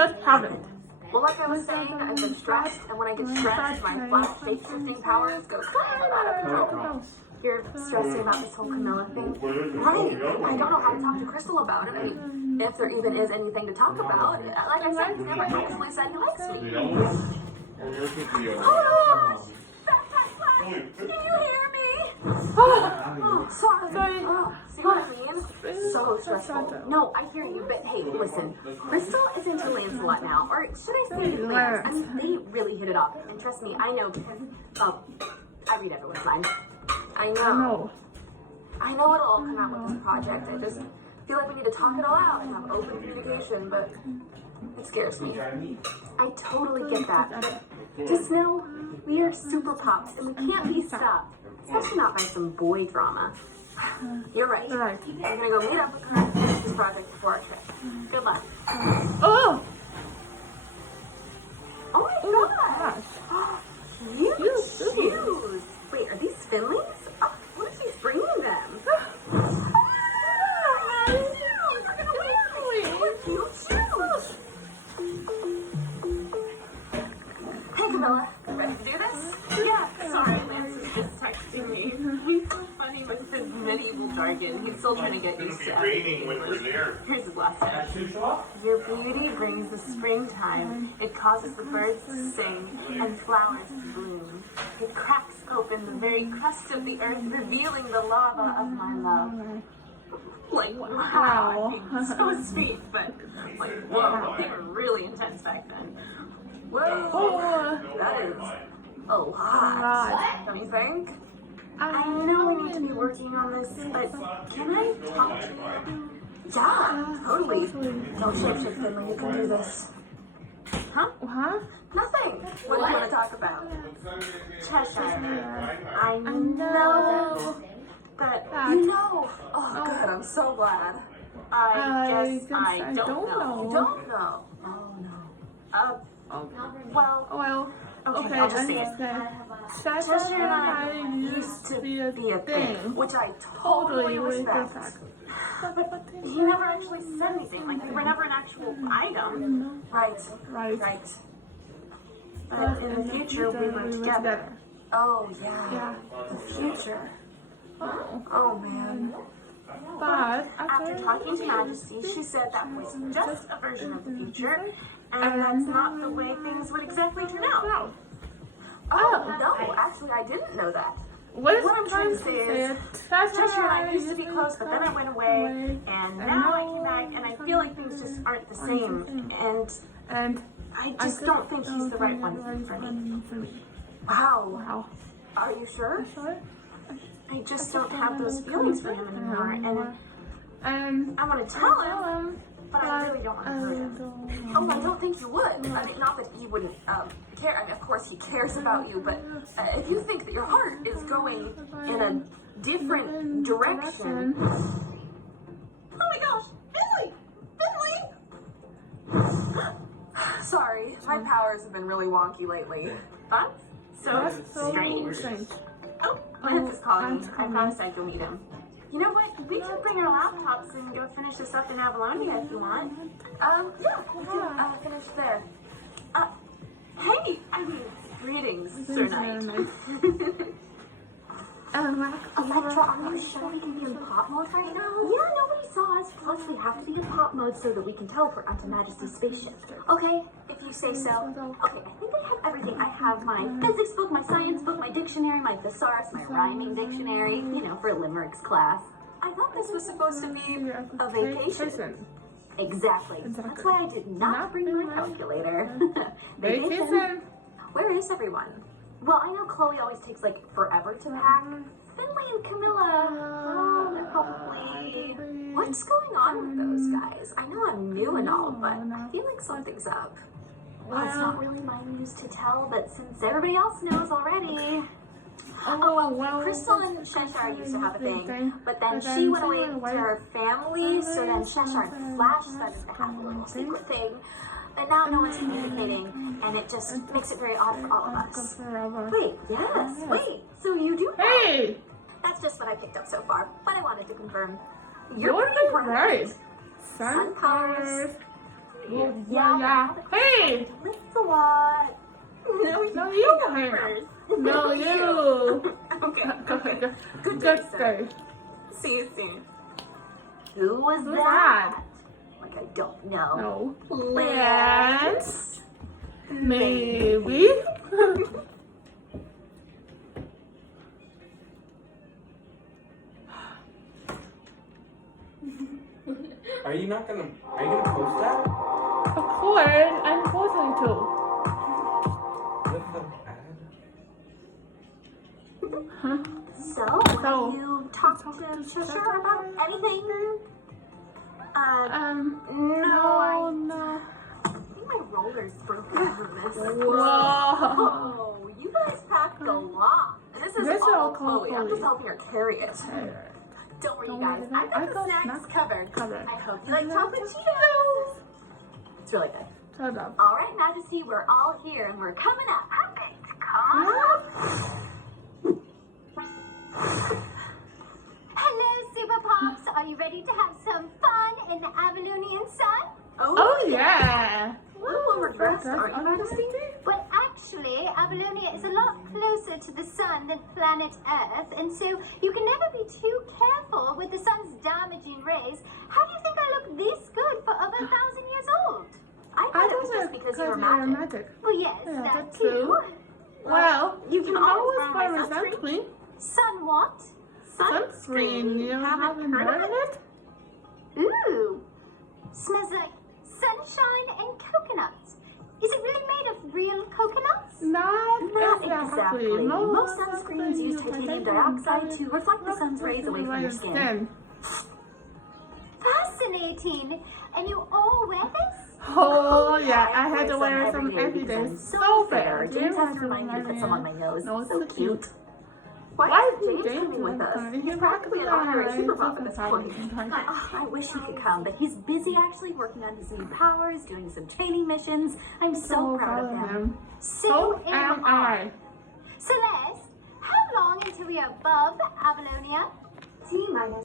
just haven't. Well, like I was saying, I've been stressed, and when I get stressed, my flash shape-shifting powers go out of control. You're stressing about this whole Camilla thing? Right. I don't know how to talk to Crystal about it. I mean, if there even is anything to talk about. Like I said, he's never actually said he likes me. Oh, can you hear me? Oh, sorry. Oh, see what I mean? So stressful. No, I hear you, but hey, listen. Crystal is into Lancelot now, or should I say Lance? I mean, they really hit it off. And trust me, I know because, I read everyone's mind. I know it'll all come out with this project. I just feel like we need to talk it all out and have open communication, but it scares me. I totally get that. Just know we are super pops and we can't be stopped, especially not by some boy drama. You're right. I'm gonna go meet up with her and finish this project before our trip. Good luck. Oh! Oh my gosh! Huge shoes! Wait, are these Finleys? Oh, what if he's bringing them? Hey Camilla, ready to do this? Yeah, sorry, Lance is just texting me. He's so funny with his medieval jargon. He's still trying to get used to everything. Here's his last text. Your beauty brings the springtime. It causes the birds to sing and flowers to bloom. It cracks open the very crust of the earth, revealing the lava of my love. Like, wow. I mean, so sweet, but like, whoa, they were really intense back then. Whoa, that is a lot, don't you think? I know we need to be working on this, but can I talk to you? Yeah, totally. Don't shapeshift, Finley, you can do this. Huh? Nothing. What do you want to talk about? Cheshire. I know. But you know. Oh, good. I'm so glad. I guess I don't know. You don't know? Oh, no. Well, okay, I'll just say it. Cheshire and I used to be a thing, which I totally respect. But he never actually said anything. Like, we were never an actual item. Right. But in the future, we were together. Oh, yeah. The future. Oh, man. But after talking to Majesty, she said that was just a version of the future, and that's not the way things would exactly turn out. Oh, no, actually, I didn't know that. What I'm trying to say is, Cheshire and I used to be close, but then I went away, and now I came back, and I feel like things just aren't the same, and I just don't think he's the right one for me. Wow. Are you sure? I just don't have those feelings for him anymore, and I want to tell him, but I really don't want to hurt him. Oh, I don't think you would. I mean, not that he wouldn't care. I mean, of course he cares about you, but if you think that your heart is going in a different direction... Oh my gosh, Finley! Sorry, my powers have been really wonky lately. That's so strange. Oh, Lance is calling me. I promised I'd go meet him. You know what? We can bring our laptops and go finish this up in Avalonia if you want. Yeah, we can finish there. Hey! I mean, greetings, Sir Knight. Electra, are you sure we can be in pop mode right now? Yeah, nobody saw us. Plus, we have to be in pop mode so that we can teleport onto Majesty's spaceship. Okay, if you say so. Okay, I think I have everything. I have my physics book, my science book, my dictionary, my thesaurus, my rhyming dictionary, you know, for limericks class. I thought this was supposed to be a vacation. Exactly. That's why I did not bring my calculator. Vacation. Where is everyone? Well, I know Chloe always takes like forever to pack. Finley and Camilla, they're probably... What's going on with those guys? I know I'm new and all, but I feel like something's up. Well, it's not really my news to tell, but since everybody else knows already... well, Crystal and Cheshire used to have a thing, but then she went away to her family, so then Cheshire and Flash started to have a little secret thing. But now no one's communicating, and it just makes it very odd for all of us. Wait, wait, so you do know? Hey! That's just what I picked up so far, but I wanted to confirm. You're pretty bright. Sun powers. Yeah. Hey! Lifts a lot. No, you go here. first. No, you. Okay. Good Good day, day, sir. sir. See you soon. Who was Who's that? Like, I don't know. No. Plants? Maybe. Are you gonna post that? Of course, I'm going to. With the ad? Huh? So, have you talked to Cheshire about anything? No. I think my roller's broken from this. Whoa. You guys packed a lot. And this is all Chloe. I'm just helping her carry it. Don't worry, you guys. I got the snacks covered. I hope you like chocolate Cheetos. It's really good. Shut up. All right, Majesty, we're all here and we're coming up. Perfect. Come on. Hello, Super Pops. Are you ready to have some fun in the Avalonian sun? Oh yeah. Well, we're dressed, aren't you, Majesty? Well, actually, Avalonia is a lot closer to the sun than planet Earth, and so you can never be too careful with the sun's damaging rays. How do you think I look this good for over 1,000 years old? I thought it was just because you were magic. Well, yes, Yeah, that that's too. true. Well, You can always wear my sunscreen. sunscreen. Sun what? Sunscreen. You haven't heard of it? Ooh, smells like sunshine and coconuts. Is it really made of real coconuts? Not exactly. Most sunscreens use titanium dioxide to reflect the sun's rays away from your skin. Fascinating. And you all wear this? Oh yeah, I had to wear some every day. I'm So fair. fair. James has to remind me to put some on my nose. No, it's so so cute. Why is James coming with us? He's practically an honorary super pop at this point. I wish he could come, but he's busy actually working on his new powers, doing some training missions. I'm so proud of him. So am I. Celeste, how long until we are above Avalonia? T-minus